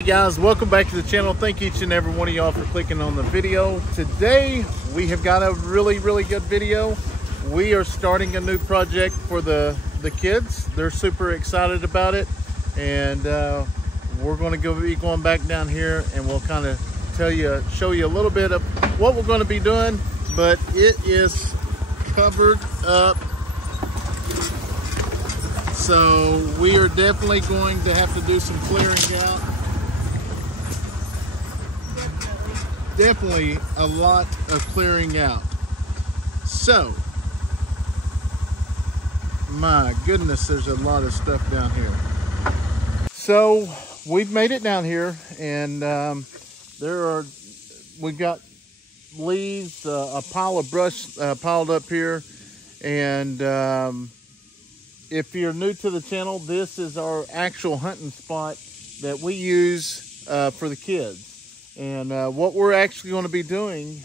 Hey guys, welcome back to the channel. Thank each and every one of y'all for clicking on the video. Today we have got a really good video. We are starting a new project for the kids. They're super excited about it, and we're going to be going back down here, and we'll kind of show you a little bit of what we're going to be doing. But it is covered up, so we are definitely going to have to do some clearing out. Definitely a lot of clearing out. So, my goodness, there's a lot of stuff down here. So we've made it down here, and we've got leaves, a pile of brush piled up here, and if you're new to the channel, this is our actual hunting spot that we use for the kids. And what we're actually going to be doing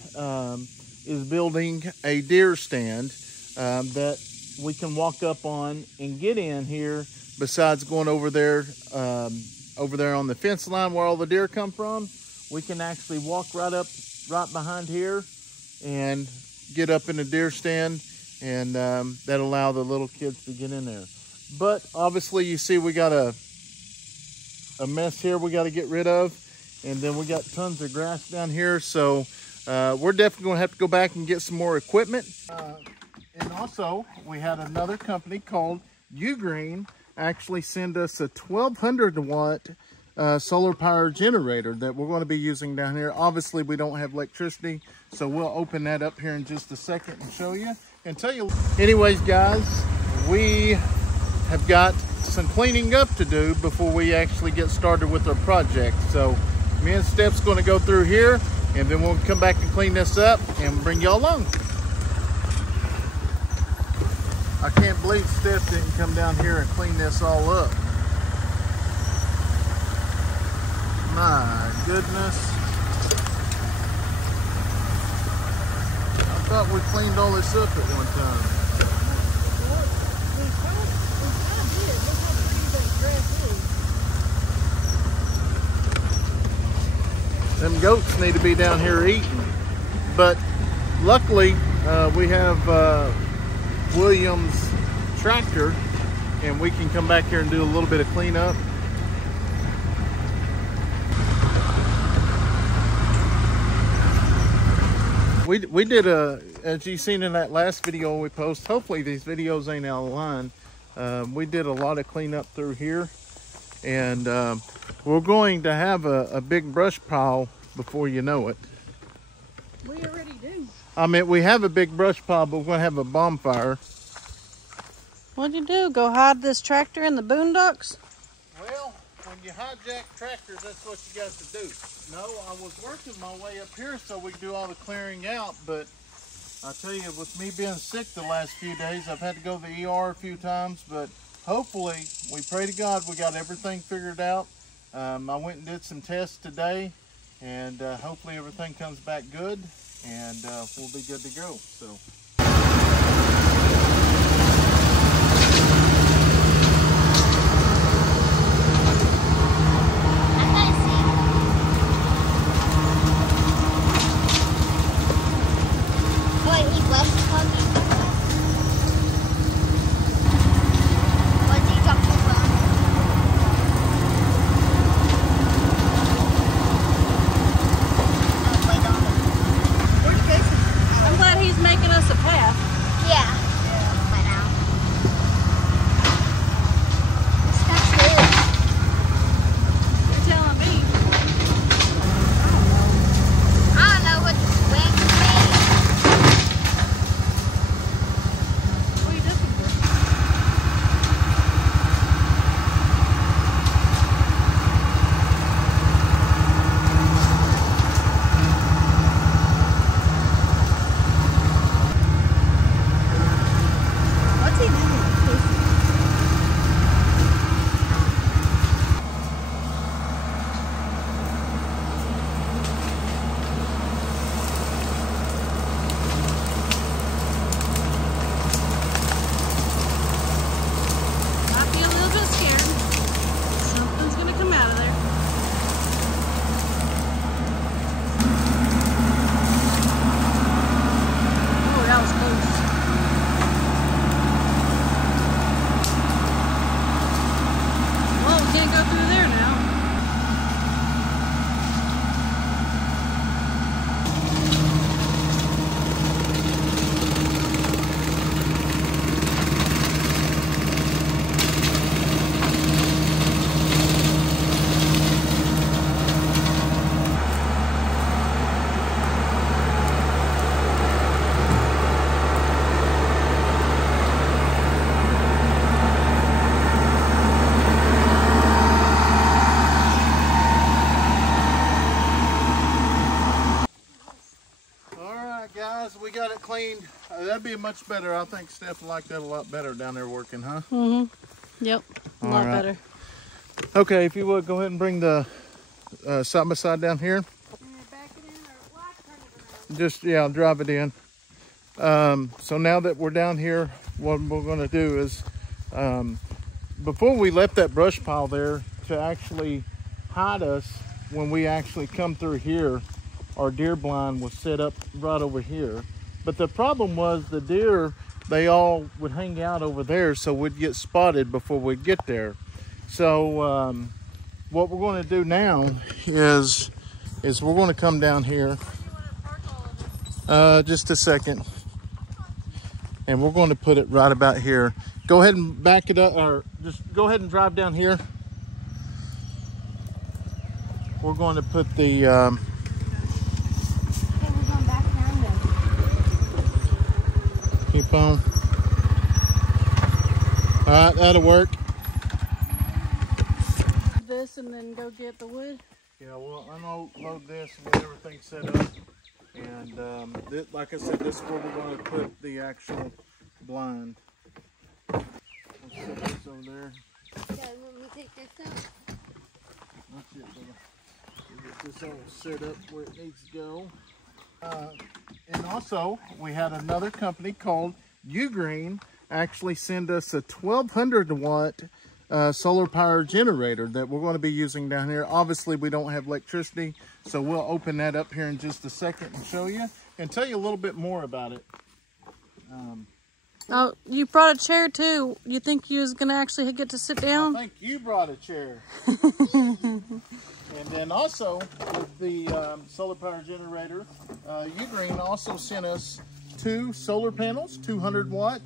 is building a deer stand that we can walk up on and get in here. Besides going over there on the fence line where all the deer come from, we can actually walk right behind here and get up in the deer stand, and that allow the little kids to get in there. But obviously, you see we got a mess here we got to get rid of. And then we got tons of grass down here, so we're definitely going to have to go back and get some more equipment. And also, we had another company called Ugreen actually send us a 1200 watt solar power generator that we're going to be using down here. Obviously, we don't have electricity, so we'll open that up here in just a second and show you and tell you. Anyways, guys, we have got some cleaning up to do before we actually get started with our project. So me and Steph's going to go through here, and then we'll come back and clean this up and bring y'all along. I can't believe Steph didn't come down here and clean this all up. My goodness. I thought we cleaned all this up at one time. Them goats need to be down here eating, but luckily we have Williams tractor, and we can come back here and do a little bit of cleanup. We did as you seen in that last video we posted, hopefully these videos ain't out of line, we did a lot of cleanup through here, and we're going to have a big brush pile before you know it. We already do. I mean, we have a big brush pile, but we're going to have a bonfire. What'd you do? Go hide this tractor in the boondocks? Well, when you hijack tractors, that's what you got to do. No, I was working my way up here so we could do all the clearing out, but I tell you, with me being sick the last few days, I've had to go to the ER a few times, but hopefully, we pray to God we got everything figured out. I went and did some tests today, and hopefully everything comes back good, and we'll be good to go. So. guys, we got it cleaned. That'd be much better. I think Steph would like that a lot better down there working, huh? Mm-hmm. Yep, a lot better. Okay, if you would, go ahead and bring the side by side down here. Back it in or what? Turn it around. Just, yeah, drive it in. So now that we're down here, what we're gonna do is, before we left that brush pile there to actually hide us, when we actually come through here, our deer blind was set up right over here. But the problem was the deer, they all would hang out over there, so we'd get spotted before we'd get there. So what we're going to do now is we're going to come down here. Just a second. And we're going to put it right about here. Go ahead and back it up, or just go ahead and drive down here. We're going to put the Okay, we're going back down then. keep on. All right, that'll work. This and then go get the wood. Yeah, we'll unload this and get everything set up. And like I said, this is where we're going to put the actual blind. Let's set this over there. Okay, let me take this out. That's it, brother. We'll get this all set up where it needs to go. And also, we had another company called Ugreen actually send us a 1200 watt solar power generator that we're going to be using down here. Obviously, we don't have electricity, so we'll open that up here in just a second and show you and tell you a little bit more about it. Oh, you brought a chair too. You think you was gonna actually get to sit down? I think you brought a chair. And then also with the solar power generator, Ugreen also sent us 2 solar panels, 200 watt.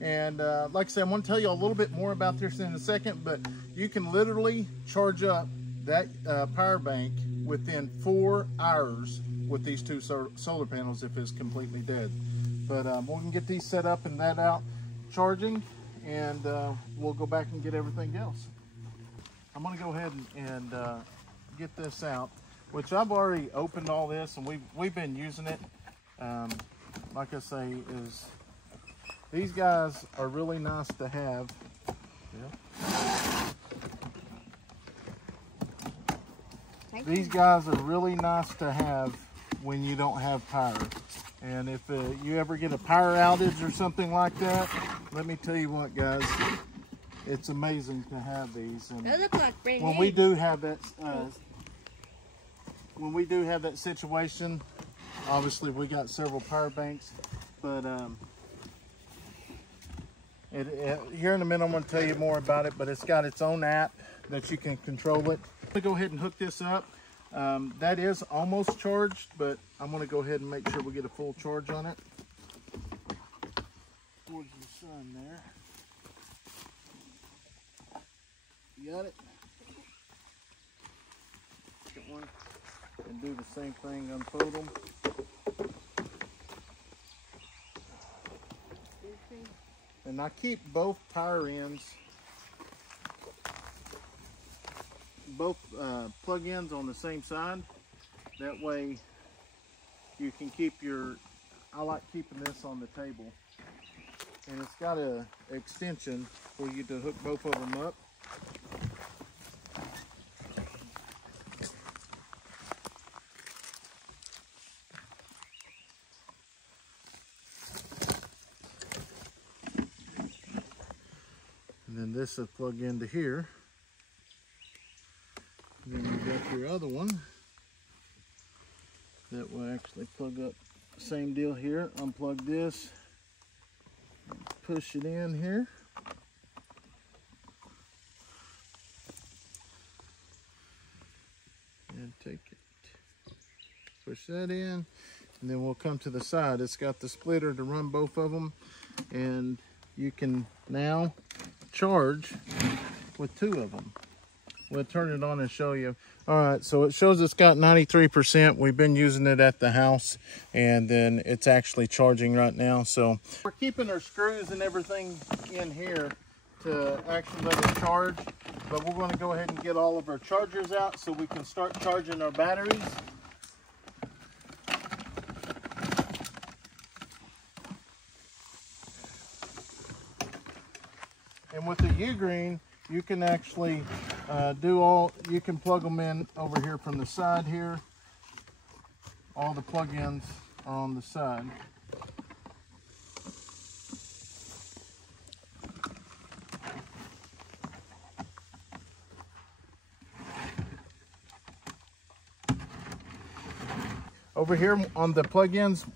And like I said, I want to tell you a little bit more about this in a second, but you can literally charge up that power bank within 4 hours with these 2 solar panels if it's completely dead. But we can get these set up and that out charging, and we'll go back and get everything else. I'm going to go ahead and get this out, which I've already opened all this, and we've been using it. Like I say, these guys are really nice to have. Yeah. These guys are really nice to have when you don't have power. And if you ever get a power outage or something like that, let me tell you what, guys, it's amazing to have these. And They look like brand when new. we do have that situation, obviously we got several power banks, but here in a minute I'm going to tell you more about it. But it's got its own app that you can control it. I'm going to go ahead and hook this up. That is almost charged, but I'm going to go ahead and make sure we get a full charge on it. Towards the sun there. You got it? Get one and do the same thing, unfold them. And I keep both power ends, both plug-ins on the same side. That way you can keep I like keeping this on the table. And it's got a extension for you to hook both of them up. And then this will plug into here. Then you got your other one that will actually plug up. Same deal here. Unplug this, push it in here. And take it, push that in, and then we'll come to the side. It's got the splitter to run both of them, and you can now charge with 2 of them. We'll turn it on and show you. All right, so it shows it's got 93%. We've been using it at the house, and then it's actually charging right now. So we're keeping our screws and everything in here to actually let it charge, but we're going to go ahead and get all of our chargers out so we can start charging our batteries. And with the Ugreen, you can actually you can plug them in over here from the side here. All the plug-ins are on the side. Over here on the plug-ins,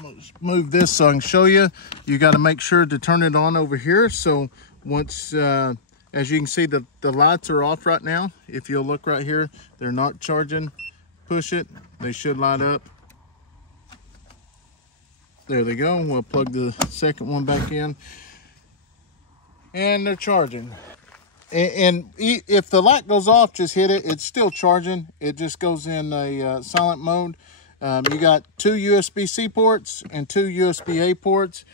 let's move this so I can show you. You got to make sure to turn it on over here. So once, as you can see, the lights are off right now. If you'll look right here, they're not charging. Push it, they should light up. There they go. We'll plug the second one back in. And they're charging. And if the light goes off, just hit it. It's still charging. It just goes in a silent mode. You got 2 USB-C ports and 2 USB-A ports.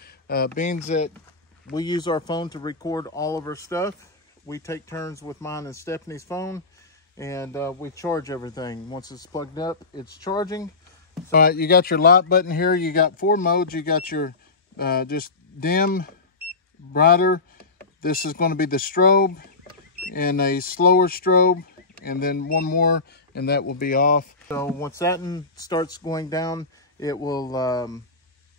Being that we use our phone to record all of our stuff, we take turns with mine and Stephanie's phone, and we charge everything. Once it's plugged up, it's charging. So you got your light button here. You got 4 modes. You got your just dim, brighter. This is going to be the strobe and a slower strobe, and then one more, and that will be off. So once that starts going down, it will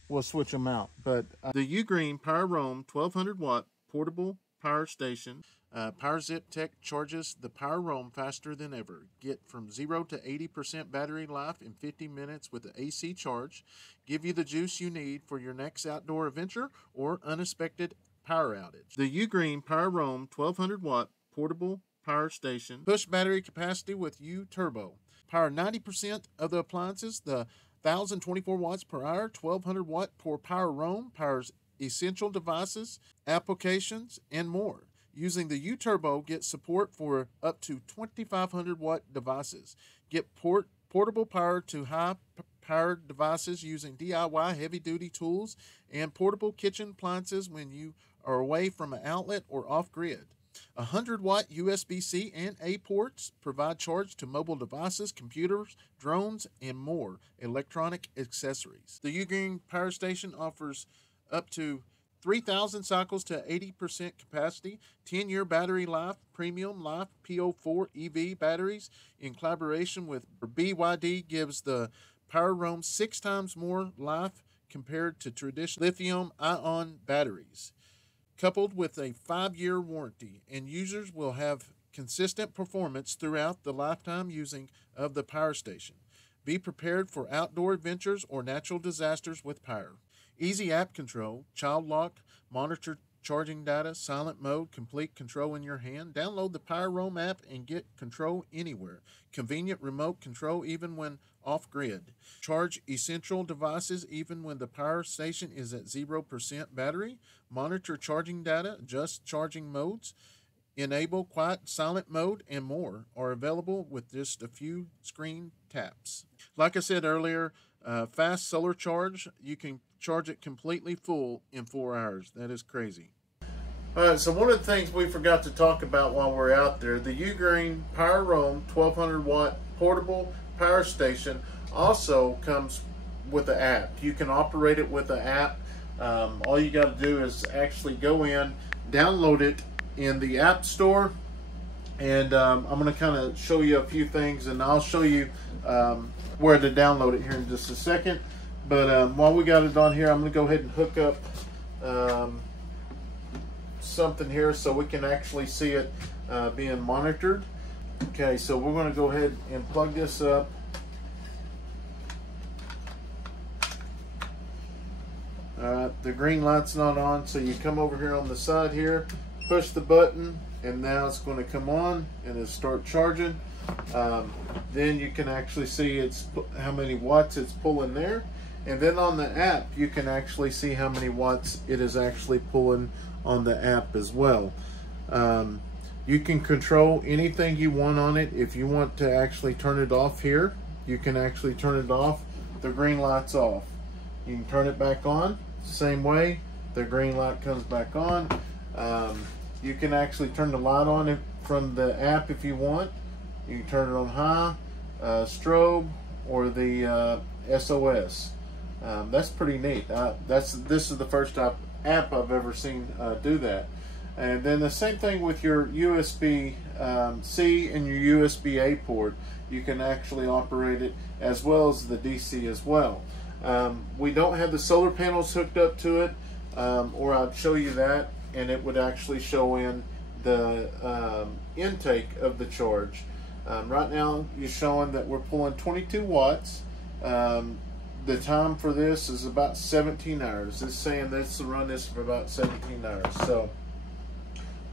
we'll switch them out. But the Ugreen PowerRoam 1200 watt portable power station, PowerZip Tech charges the PowerRoam faster than ever. Get from 0 to 80% battery life in 50 minutes with the AC charge. Give you the juice you need for your next outdoor adventure or unexpected power outage. The Ugreen PowerRoam 1200 watt portable power station, push battery capacity with U Turbo. Power 90% of the appliances. The 1024 watts per hour, 1200 watt per PowerRoam powers essential devices, applications, and more. Using the U Turbo, get support for up to 2500 watt devices. Get portable power to high powered devices using DIY heavy duty tools and portable kitchen appliances when you are away from an outlet or off grid. 100 watt USB-C and A ports provide charge to mobile devices, computers, drones, and more electronic accessories. The Ugreen Power Station offers up to 3,000 cycles to 80% capacity, 10-year battery life, premium life PO4 EV batteries in collaboration with BYD gives the PowerRoam 6 times more life compared to traditional lithium-ion batteries, coupled with a 5-year warranty, and users will have consistent performance throughout the lifetime using of the power station. Be prepared for outdoor adventures or natural disasters with power. Easy app control, child lock, monitor charging data, silent mode, complete control in your hand. Download the PowerRoam app and get control anywhere. Convenient remote control even when off-grid. Charge essential devices even when the power station is at 0% battery. Monitor charging data, adjust charging modes, enable quiet silent mode, and more are available with just a few screen taps. Like I said earlier, fast solar charge, you can charge it completely full in 4 hours. That is crazy. All right, so one of the things we forgot to talk about while we're out there, the Ugreen PowerRoam 1200 watt portable power station also comes with the app. You can operate it with the app. All you got to do is actually go in, download it in the App Store, and I'm going to kind of show you a few things, and I'll show you where to download it here in just a second. But while we got it on here, I'm going to go ahead and hook up something here so we can actually see it being monitored. Okay, so we're going to go ahead and plug this up. The green light's not on, so you come over here on the side here, push the button, and now it's going to come on and it'll start charging. Then you can actually see how many watts it's pulling there, and then on the app you can actually see how many watts it is actually pulling on the app as well. You can control anything you want on it. If you want to actually turn it off here, you can actually turn it off. The green light's off. You can turn it back on, same way, the green light comes back on. You can actually turn the light on from the app if you want. You can turn it on high, strobe, or the SOS. That's pretty neat. This is the first app I've ever seen do that. And then the same thing with your USB C and your USB A port. You can actually operate it as well as the DC as well. We don't have the solar panels hooked up to it, or I'd show you that, and it would actually show in the intake of the charge. Right now you're showing that we're pulling 22 watts. The time for this is about 17 hours. It's saying this to run this for about 17 hours. So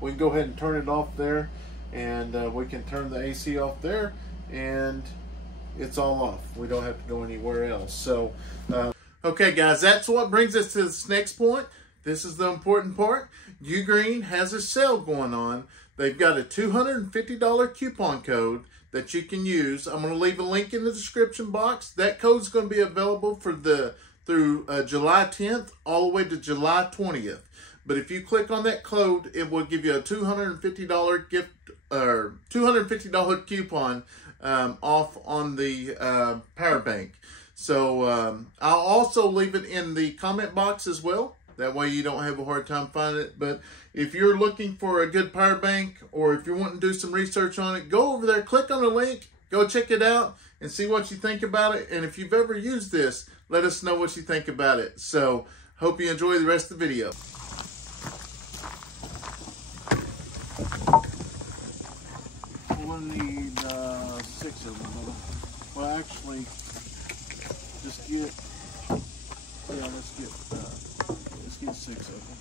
we can go ahead and turn it off there, and we can turn the AC off there, and it's all off. We don't have to go anywhere else. So okay guys, that's what brings us to this next point. This is the important part. Ugreen has a sale going on. They've got a $250 coupon code that you can use. I'm going to leave a link in the description box. That code is going to be available for through July 10th all the way to July 20th. But if you click on that code, it will give you a $250 gift or $250 coupon off on the power bank. So I'll also leave it in the comment box as well. That way you don't have a hard time finding it. But if you're looking for a good power bank, or if you're wanting to do some research on it, go over there, click on the link, go check it out, and see what you think about it. And if you've ever used this, let us know what you think about it. So hope you enjoy the rest of the video. We'll need 6 of them. Well, actually, just get, yeah, let's get 6 of them.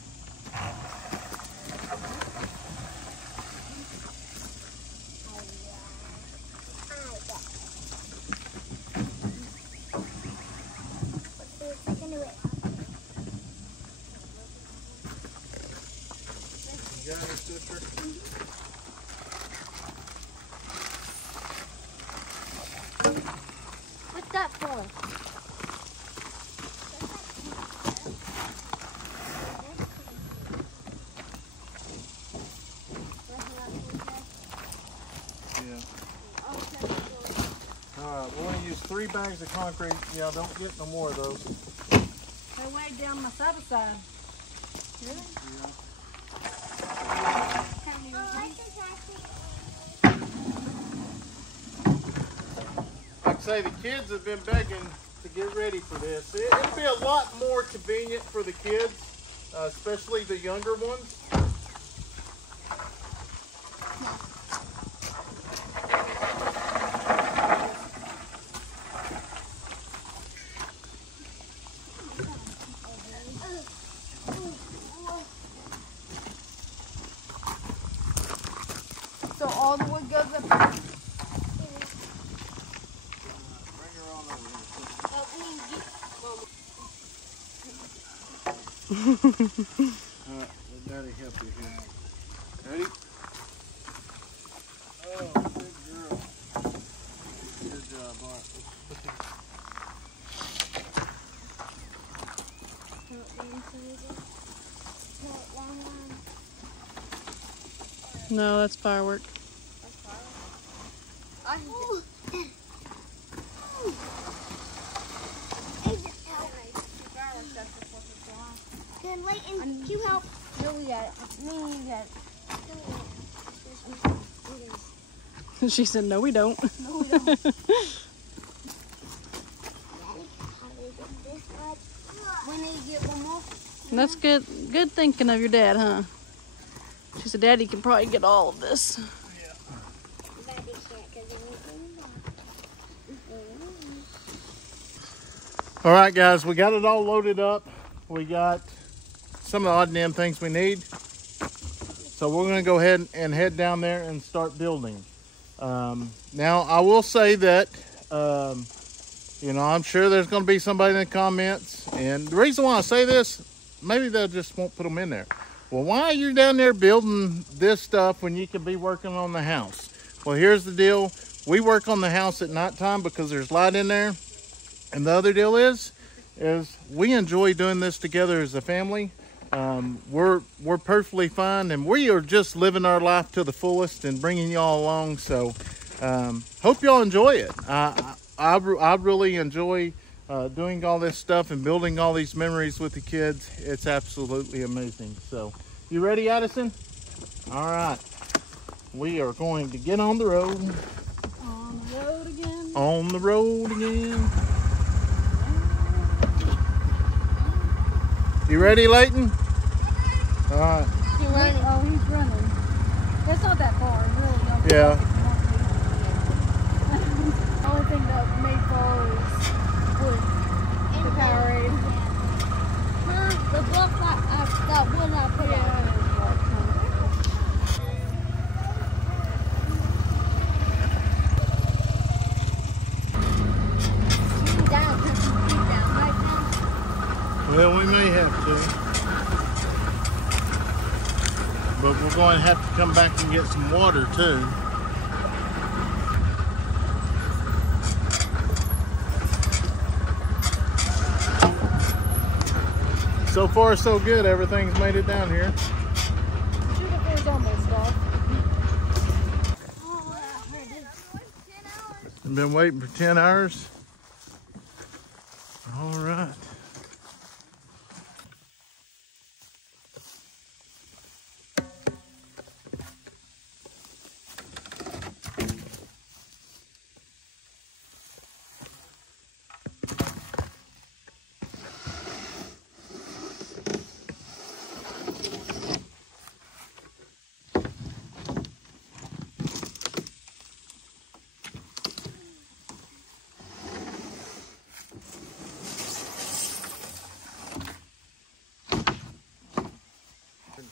You got it, sister? What's that for? Alright, we're going to use 3 bags of concrete. Yeah, don't get no more of those. They're way down my side. Really? Yeah. Like I say, the kids have been begging to get ready for this. It'd be a lot more convenient for the kids, especially the younger ones. So all the wood goes up. Bring her on over here. Let Daddy help you here. Ready? Oh, good girl. Good job. All right, let's put these. No, that's firework. Then Leighton, you help. No, we got it. Me and you got it. She said, no, we don't. No, we don't. We need to get one more. That's good thinking of your dad, huh? She said, Daddy can probably get all of this. All right, guys, we got it all loaded up. We got some of the odd and end things we need. So we're going to go ahead and head down there and start building. Now, I will say that, you know, I'm sure there's going to be somebody in the comments. And the reason why I say this, maybe they just won't put them in there. Well, why are you down there building this stuff when you can be working on the house? Well, here's the deal. We work on the house at nighttime because there's light in there. And the other deal is we enjoy doing this together as a family. We're perfectly fine, and we are just living our life to the fullest and bringing y'all along. So hope y'all enjoy it. I really enjoy doing all this stuff and building all these memories with the kids. It's absolutely amazing. So You ready, Addison? All right. We are going to get on the road. On the road again. On the road again. You ready, Leighton? All right. You running? Oh, he's running. It's not that far, really. Don't Yeah. The only thing that made fall is wood. The PowerRoam. The book that wood I put Yeah, on. it is rough, huh? Down, put some feet down right now. Well, we may have to. But we're going to have to come back and get some water too. So far, so good. Everything's made it down here. Shoot before it's almost off. Been waiting for 10 hours. All right.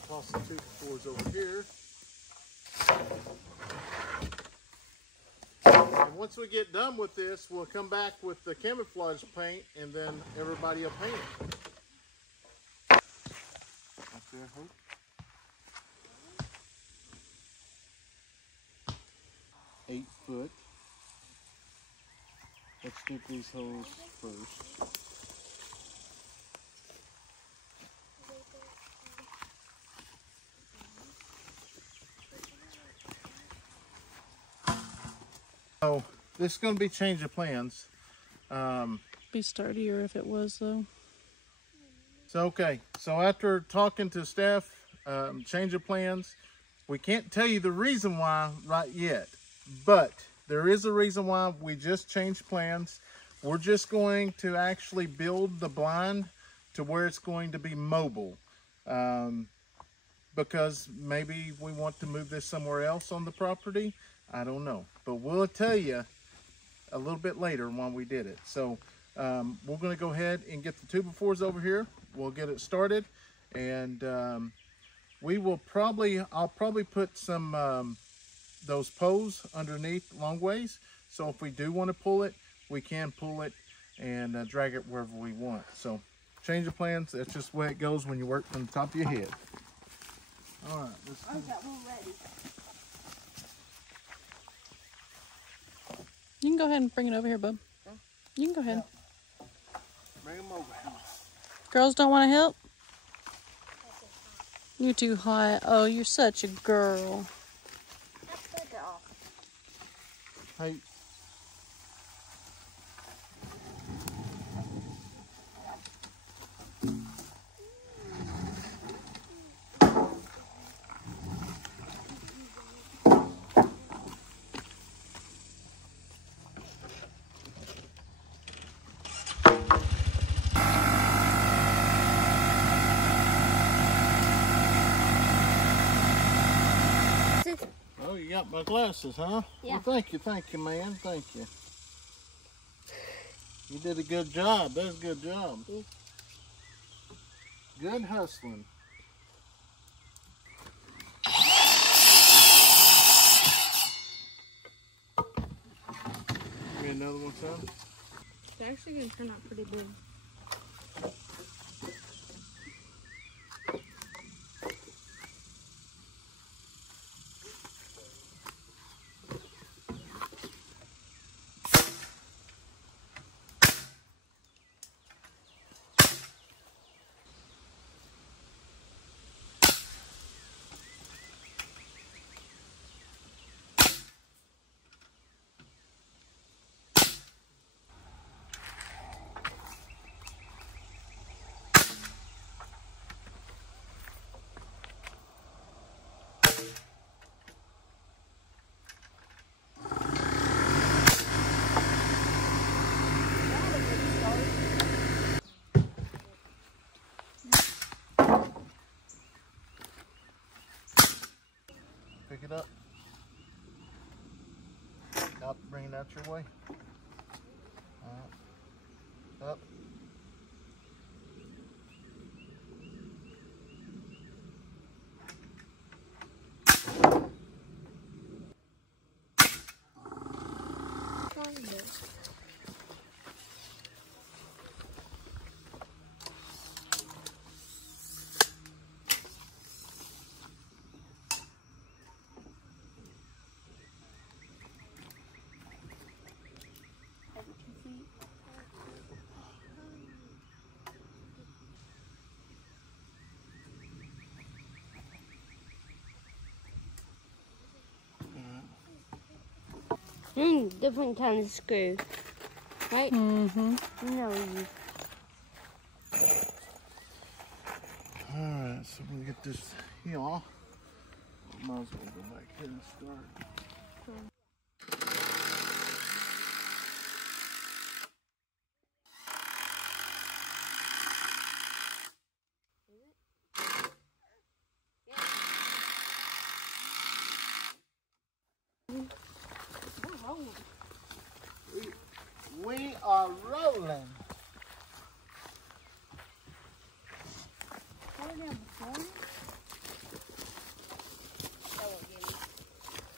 Toss the 2x4s over here. And once we get done with this, we'll come back with the camouflage paint and then everybody will paint it. Up there, Hope. 8 foot. Let's dig these holes first. So this is going to be change of plans. Be sturdier if it was though. So okay, so after talking to staff, change of plans, we can't tell you the reason why right yet, but there is a reason why we just changed plans. We're just going to actually build the blind to where it's going to be mobile, because maybe we want to move this somewhere else on the property. I don't know, but we'll tell you a little bit later when we did it. So we're going to go ahead and get the 2x4s over here. We'll get it started, and we will I'll probably put some those poles underneath long ways. So if we do want to pull it, we can pull it and drag it wherever we want. So change of plans. That's just the way it goes when you work from the top of your head. All right. I got one ready. You can go ahead and bring it over here, bub. Huh? You can go ahead. Bring them over. Girls don't want to help? You're too hot. Oh, you're such a girl. Hey. Oh, you got my glasses, huh? Yeah. Well, thank you, man. Thank you. You did a good job. That's a good job. Good hustling. Give me another one, son. They're actually going to turn out pretty big. out your way. Up. Different kind of screw, right? Mm-hmm. No. Alright, so we'll get this here off. Might as well go back here and start. We are rolling.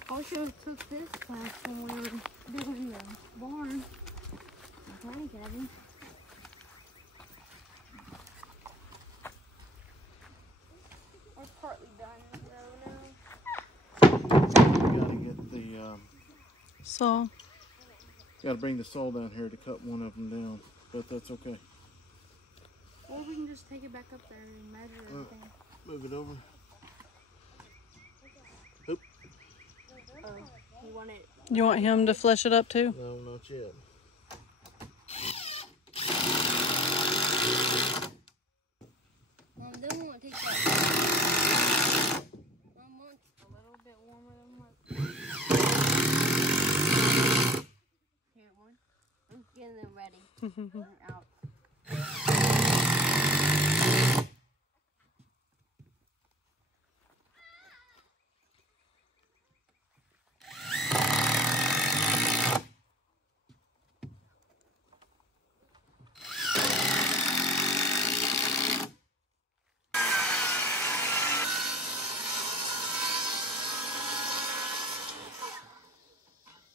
I should have took this class when we were doing the barn. The plant cabin. We're partly done though now. Gotta get the So, gotta bring the saw down here to cut one of them down, but that's okay. Or we can just take it back up there and measure everything. Move it over. Oop. You want it? you want him to flesh it up too? No, not yet. Mom, they won't take that. Mom wants a little bit warmer than what? Here, one. I'm getting them ready. They're out.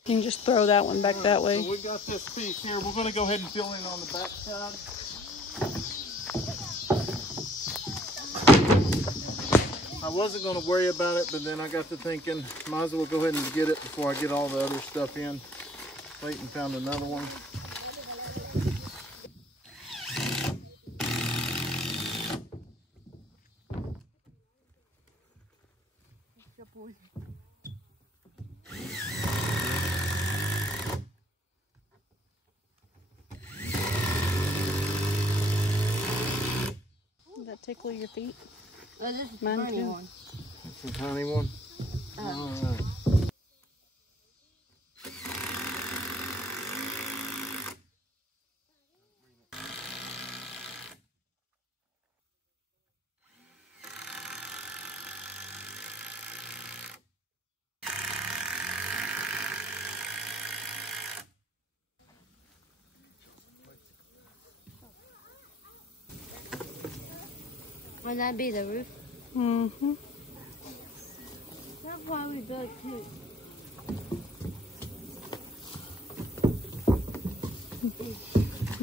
You can just throw that one back that way. So we got this piece here. We're going to go ahead and fill in on the back side. I wasn't going to worry about it, but then I got to thinking, might as well go ahead and get it before I get all the other stuff in. Leighton found another one. Does that tickle your feet? Oh, this is Mine a tiny too. one. It's a tiny one. All right. Would that be the roof? Mm-hmm. That's why we built two.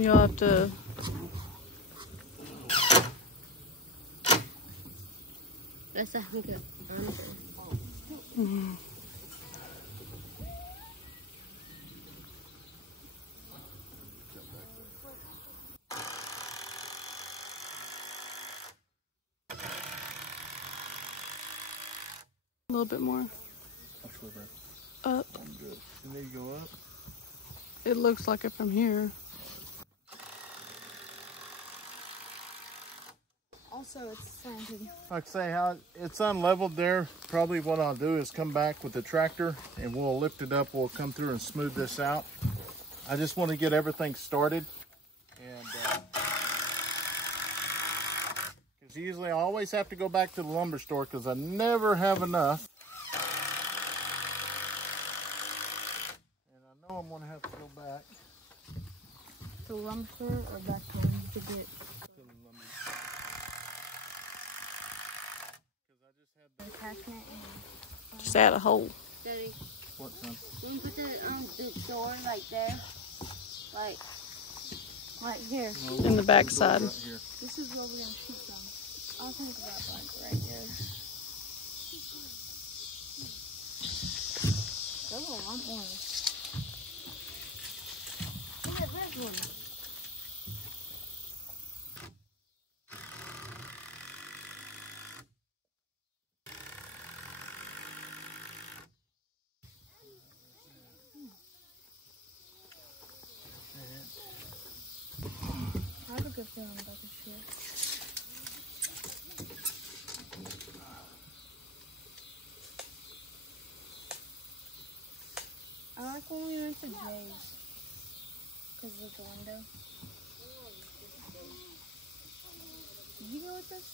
You'll have to. That's a good. Mm-hmm. A little bit more. Which way, Brad? Up. I'm good. You need to go up? It looks like it from here. Also, it's slanted. Like I say, how it's unleveled there, probably what I'll do is come back with the tractor and we'll lift it up. We'll come through and smooth this out. I just want to get everything started. And because usually I always have to go back to the lumber store because I never have enough. And I know I'm want to have to go back. To lumber or back home to get attachment and Just add a hole. Daddy, What, son? when you put the door like there, like right here. In the back side. Right here. This is where we're gonna shoot from. I'll think about like right here. There's a lot more. Look at this one. I have a good feeling about this shit. I like when we went to Jay's because of the window. Did you go with us?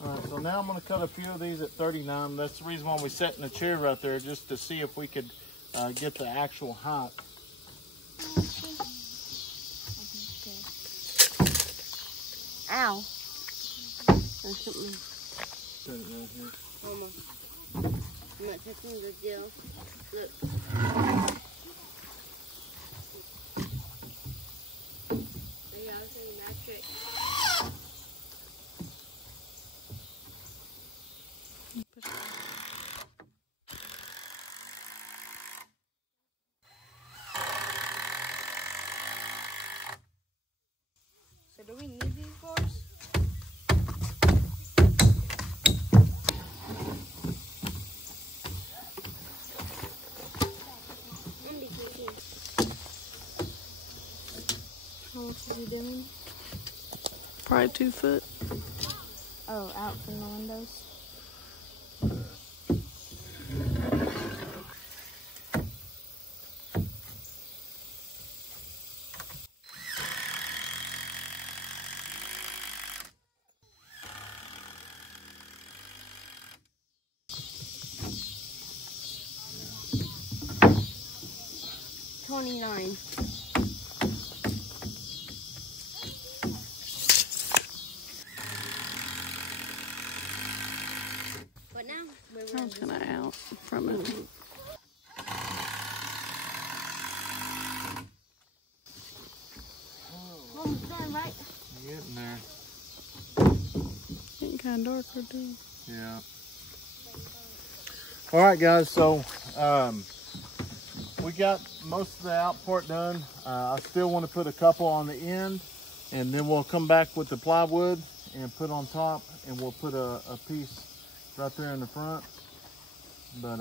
All right, so now I'm going to cut a few of these at 39. That's the reason why we sat in the chair right there, just to see if we could get the actual height. Ow. There's something. Put it right here. Almost. I'm not touching the deal. Look. Yeah, I was doing that trick. So do we need these bars? How much is he doing? Probably 2 foot. Oh, out from the windows. $29. But now I was kind of out from it. almost done, right? Getting there. Getting kind of darker, too. Yeah. All right, guys. So we got most of the outport done. I still want to put a couple on the end, and then we'll come back with the plywood and put on top, and we'll put a piece right there in the front. But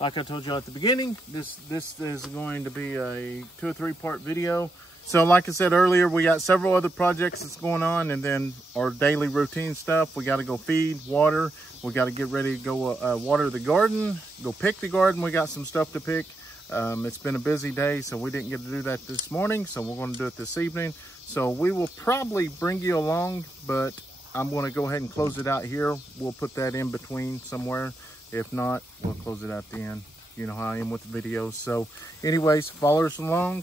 like I told you at the beginning, this is going to be a 2 or 3 part video. So like I said earlier, we got several other projects that's going on, and then our daily routine stuff. We got to go feed, water. We got to get ready to go water the garden, go pick the garden. We got some stuff to pick. It's been a busy day, so we didn't get to do that this morning. So we're going to do it this evening. So we will probably bring you along, but I'm going to go ahead and close it out here. We'll put that in between somewhere. If not, we'll close it at the end. You know how I am with the videos. So anyways, follow us along